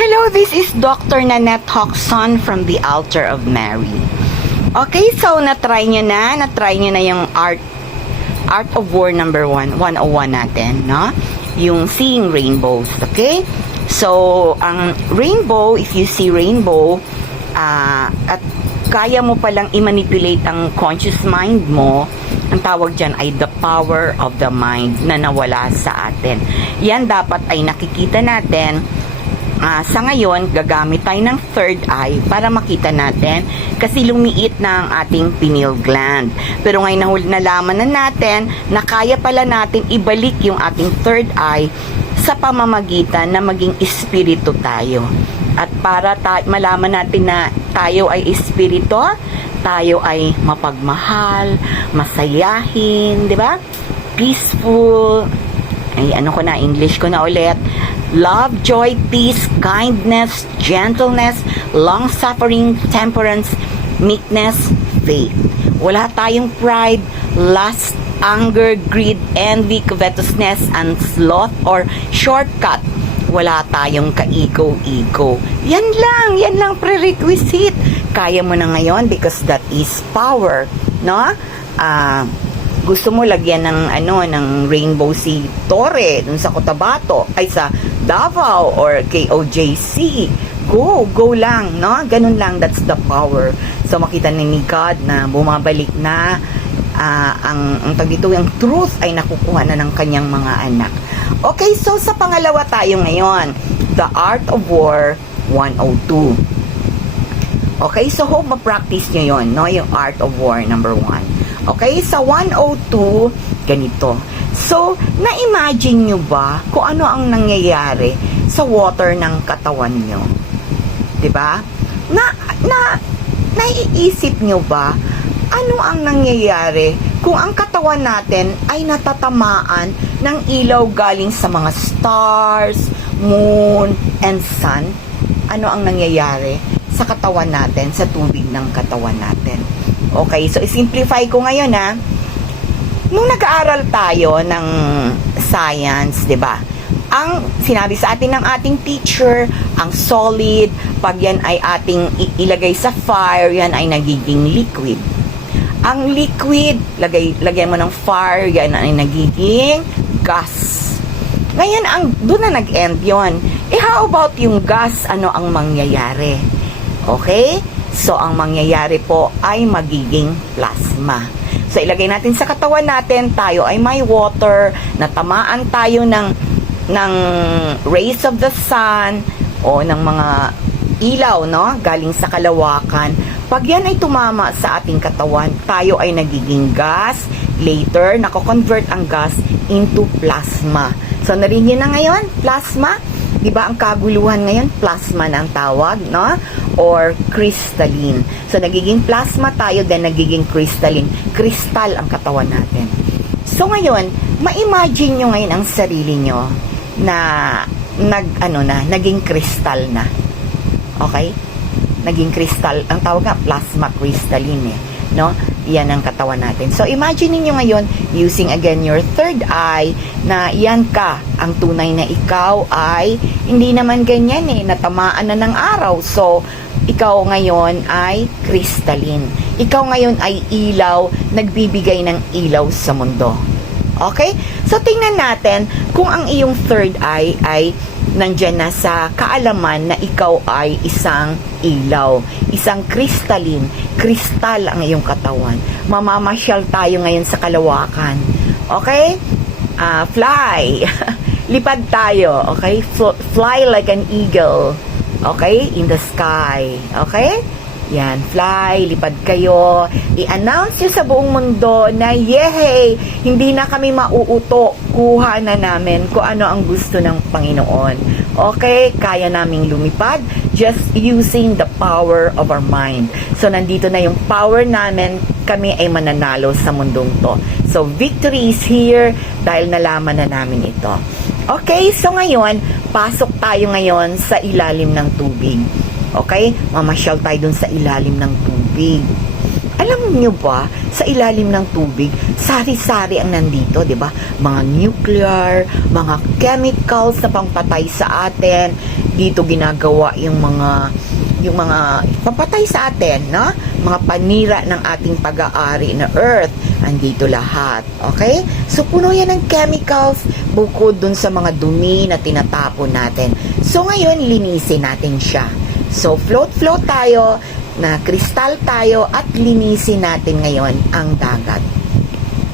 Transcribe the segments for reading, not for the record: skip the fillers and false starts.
Hello, this is Dr. Nanette Hoxon from the Altar of Mary. Okay, so na-try nyo na yung Art of War number 101 natin, no? Yung Seeing Rainbows, okay? So, ang rainbow, if you see rainbow, at kaya mo palang i-manipulate ang conscious mind mo, ang tawag dyan ay the power of the mind na nawala sa atin. Yan dapat ay nakikita natin. Sa ngayon, gagamit tayo ng third eye para makita natin kasi lumiit na ang ating pineal gland. Pero ngayon nalaman na natin na kaya pala natin ibalik yung ating third eye sa pamamagitan na maging espiritu tayo. At para malaman natin na tayo ay espiritu, tayo ay mapagmahal, masayahin, di ba? Peaceful. Ay, English ko na ulit. Love, joy, peace, kindness, gentleness, long-suffering, temperance, meekness, faith. Wala tayong pride, lust, anger, greed, envy, covetousness, and sloth or shortcut. Wala tayong ka-ego-ego. Yan lang prerequisite. Kaya mo na ngayon because that is power, no? Gusto mo lagyan ng rainbow si Torre dun sa Cotabato ay sa Davao or KOJC, go lang, no? Ganun lang, that's the power. So makita ni God na bumabalik na ang yung truth ay nakukuha na ng kanyang mga anak. Okay, so sa pangalawa tayo ngayon, the Art of War 102. Okay, so hope ma-practice nyo yun, no? Yung Art of War number 1. Okay, sa 102, ganito. So, na-imagine nyo ba kung ano ang nangyayari sa water ng katawan nyo? Diba? Naiisip nyo ba ano ang nangyayari kung ang katawan natin ay natatamaan ng ilaw galing sa mga stars, moon, and sun? Ano ang nangyayari sa katawan natin, sa tubig ng katawan natin? Okay, so i-simplify ko ngayon Nung nag-aaral tayo ng science, 'di ba? Ang sinabi sa atin ng ating teacher, ang solid, pag yan ay ating ilagay sa fire, yan ay nagiging liquid. Ang liquid, lagyan mo ng fire, yan ay nagiging gas. Ngayon, doon na nag-end yon. How about yung gas, ano ang mangyayari? Okay? So, ang mangyayari po ay magiging plasma. So, ilagay natin sa katawan natin, tayo ay may water, natamaan tayo ng rays of the sun, o ng mga ilaw, no? Galing sa kalawakan. Pag yan ay tumama sa ating katawan, tayo ay nagiging gas. Later, nako-convert ang gas into plasma. So, narinig na ngayon, plasma. Diba ang kaguluhan ngayon, plasma na ang tawag, no? Or crystalline. So, nagiging plasma tayo, then nagiging crystalline. Crystal ang katawan natin. So, ngayon, ma-imagine nyo ngayon ang sarili nyo na naging crystal na. Okay? Naging crystal. Ang tawag nga, plasma crystalline no? Yan ang katawan natin. So, imagine niyo ngayon, using again your third eye, na yan ka, ang tunay na ikaw ay, hindi naman ganyan natamaan na ng araw. So, ikaw ngayon ay crystalline. Ikaw ngayon ay ilaw, nagbibigay ng ilaw sa mundo. Okay? So, tingnan natin kung ang iyong third eye ay nandyan na sa kaalaman na ikaw ay isang ilaw, isang crystalline, kristal ang iyong katawan. Mamamasyal tayo ngayon sa kalawakan. Okay? Fly. Lipad tayo. Okay? Fly like an eagle. Okay? In the sky. Okay? Yan, fly, lipad kayo. I-announce nyo sa buong mundo na, yehey, hindi na kami mauuto. Kuha na namin kung ano ang gusto ng Panginoon. Okay, kaya naming lumipad just using the power of our mind. So, nandito na yung power namin. Kami ay mananalo sa mundong to. So, victory is here dahil nalaman na namin ito. Okay, so ngayon, pasok tayo ngayon sa ilalim ng tubig. Okay? Mamasyal tayo dun sa ilalim ng tubig. Alam nyo ba, sa ilalim ng tubig, sari-sari ang nandito, di ba? Mga nuclear, mga chemicals na pangpatay sa atin. dito ginagawa yung mga papatay sa atin, no? Mga panira ng ating pag-aari na earth, andito lahat. Okay? So, puno yan ng chemicals bukod dun sa mga dumi na tinatapon natin. So, ngayon, linisin natin siya. So, float tayo, na kristal tayo, at linisin natin ngayon ang dagat.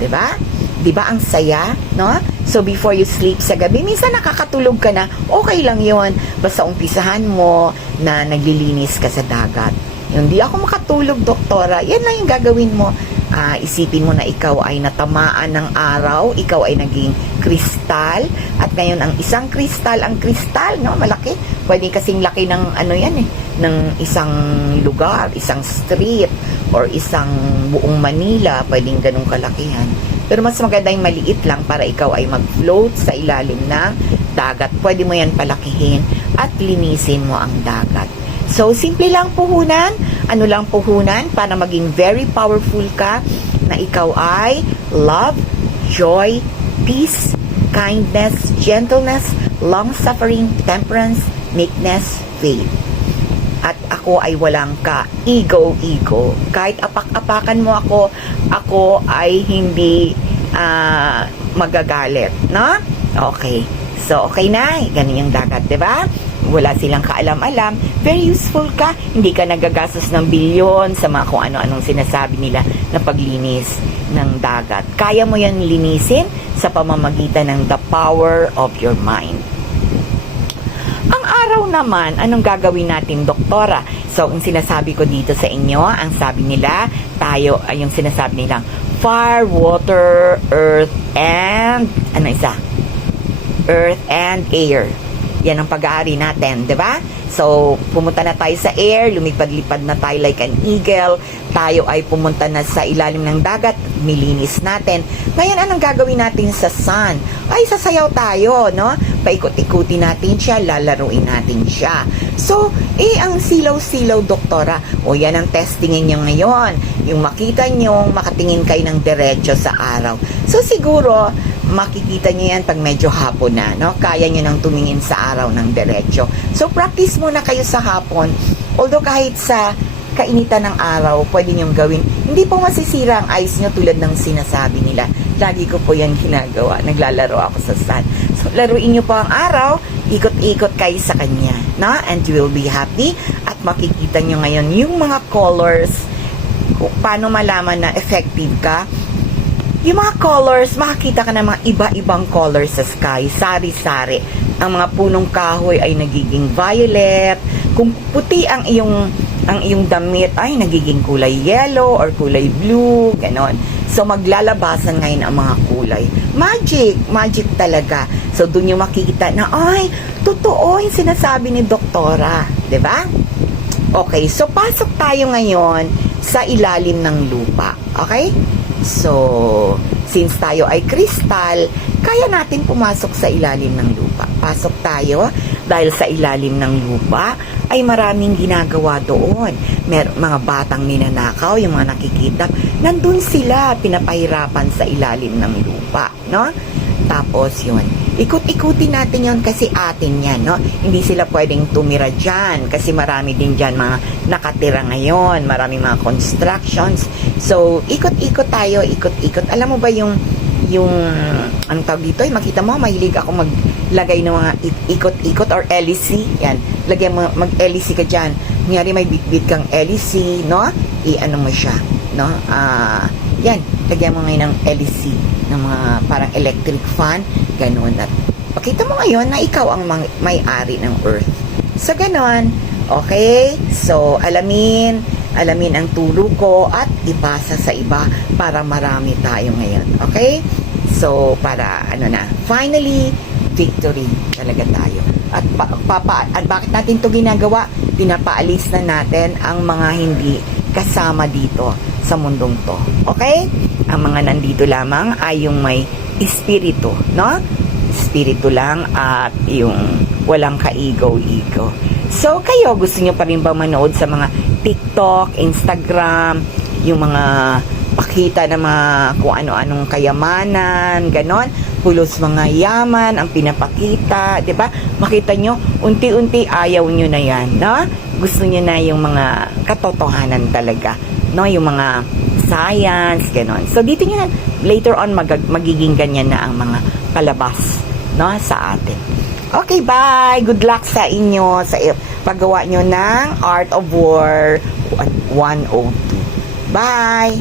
Diba? Diba ang saya, no? So, before you sleep sa gabi, minsan nakakatulog ka na, okay lang yon. Basta umpisahan mo na naglilinis ka sa dagat. Yung di ako makatulog, doktora, yan lang yung gagawin mo. Isipin mo na ikaw ay natamaan ng araw, ikaw ay naging kristal, at ngayon ang isang kristal, no, malaki. Pwede kasing laki ng ano yan ng isang lugar, isang street, or isang buong Manila, pwedeng ganun kalakihan. Pero mas maganda yung maliit lang para ikaw ay mag-float sa ilalim ng dagat. Pwede mo yan palakihin at linisin mo ang dagat. So, simple lang puhunan. Ano lang puhunan para maging very powerful ka na ikaw ay love, joy, peace, kindness, gentleness, long-suffering, temperance, meekness, faith. At ako ay walang ego. Kahit apak-apakan mo ako ay hindi magagalit, no? Okay. So, okay na. Ganun yung dagat, diba? Wala silang kaalam-alam. Very useful ka. Hindi ka nagagastos ng bilyon sa mga kung ano-anong sinasabi nila na paglinis ng dagat. Kaya mo yan linisin sa pamamagitan ng the power of your mind. Ang araw naman, anong gagawin natin, doktora? So, ang sinasabi ko dito sa inyo, ang sabi nila, tayo, yung sinasabi nilang fire, water, earth, and, ano isa? Earth and air. Yan ang pag-aari natin, di ba? So, pumunta na tayo sa air, lumipad-lipad na tayo like an eagle, tayo ay pumunta na sa ilalim ng dagat, milinis natin. Ngayon, anong gagawin natin sa sun? Ay, sasayaw tayo, no? Paikot-ikuti natin siya, lalaruin natin siya. So, ang silaw-silaw, doktora, o yan ang testingin nyo ngayon. Yung makita nyo, makatingin kayo ng diretso sa araw. So, siguro, makikita nyo yan pag medyo hapon na, no? Kaya nyo nang tumingin sa araw ng diretso. So, practice muna kayo sa hapon. Although, kahit sa kainitan ng araw, pwede nyong gawin. Hindi po masisira ang eyes nyo tulad ng sinasabi nila. Lagi ko po yan ginagawa. Naglalaro ako sa sun. So, laruin nyo po ang araw, ikot-ikot kayo sa kanya, no? And you will be happy. At makikita nyo ngayon yung mga colors, kung paano malaman na effective ka. Yung mga colors, makakita ka ng mga iba-ibang colors sa sky, sari-sari. Ang mga punong kahoy ay nagiging violet. Kung puti ang iyong damit, ay nagiging kulay yellow or kulay blue, ganon. So, maglalabasan ngayon ang mga kulay. Magic talaga. So, dun yung makikita na, ay, totoo yung sinasabi ni doktora. Diba? Okay, so pasok tayo ngayon sa ilalim ng lupa. Okay? So, since tayo ay kristal, kaya natin pumasok sa ilalim ng lupa. Pasok tayo dahil sa ilalim ng lupa ay maraming ginagawa doon. Mga batang ninanakaw, yung mga nakikita, nandun sila, pinapahirapan sa ilalim ng lupa, no? Tapos yun, ikot-ikutin natin yon kasi atin yan, no? Hindi sila pwedeng tumira dyan kasi marami din dyan mga nakatira ngayon, maraming mga constructions. So, ikot-ikot tayo, ikot-ikot. Alam mo ba yung anong tawag dito? Makita mo, mahilig ako maglagay ng mga ikot-ikot or LEC. Yan, lagyan mo, mag-LEC ka dyan. Kunyari may bit-bit kang LEC, no? I-ano mo siya, no? Yan, lagyan mo ngayon ng LEC, ng mga parang electric fan, ganun. At pakita mo ngayon na ikaw ang may-ari ng earth. So, ganun. Okay? So, alamin ang turo ko at ipasa sa iba para marami tayo ngayon. Okay? So, para finally, victory talaga tayo. At bakit natin to ginagawa? Pinapaalis na natin ang mga hindi kasama dito sa mundong to. Okay? Ang mga nandito lamang ay yung may espiritu, no? Espiritu lang at yung walang ka-ego-ego. So, kayo, gusto nyo pa rin ba manood sa mga TikTok, Instagram, yung mga pakita ng mga kung ano-anong kayamanan, ganon? pulos mga yaman ang pinapakita, 'di ba? Makita nyo, unti-unti ayaw nyo na 'yan, no? Gusto nyo na yung mga katotohanan talaga, no? Yung mga science, gano'n. So dito nyo na later on magiging ganyan na ang mga palabas, no, sa atin. Okay, bye. Good luck sa inyo sa paggawa nyo ng Art of War 102. Bye.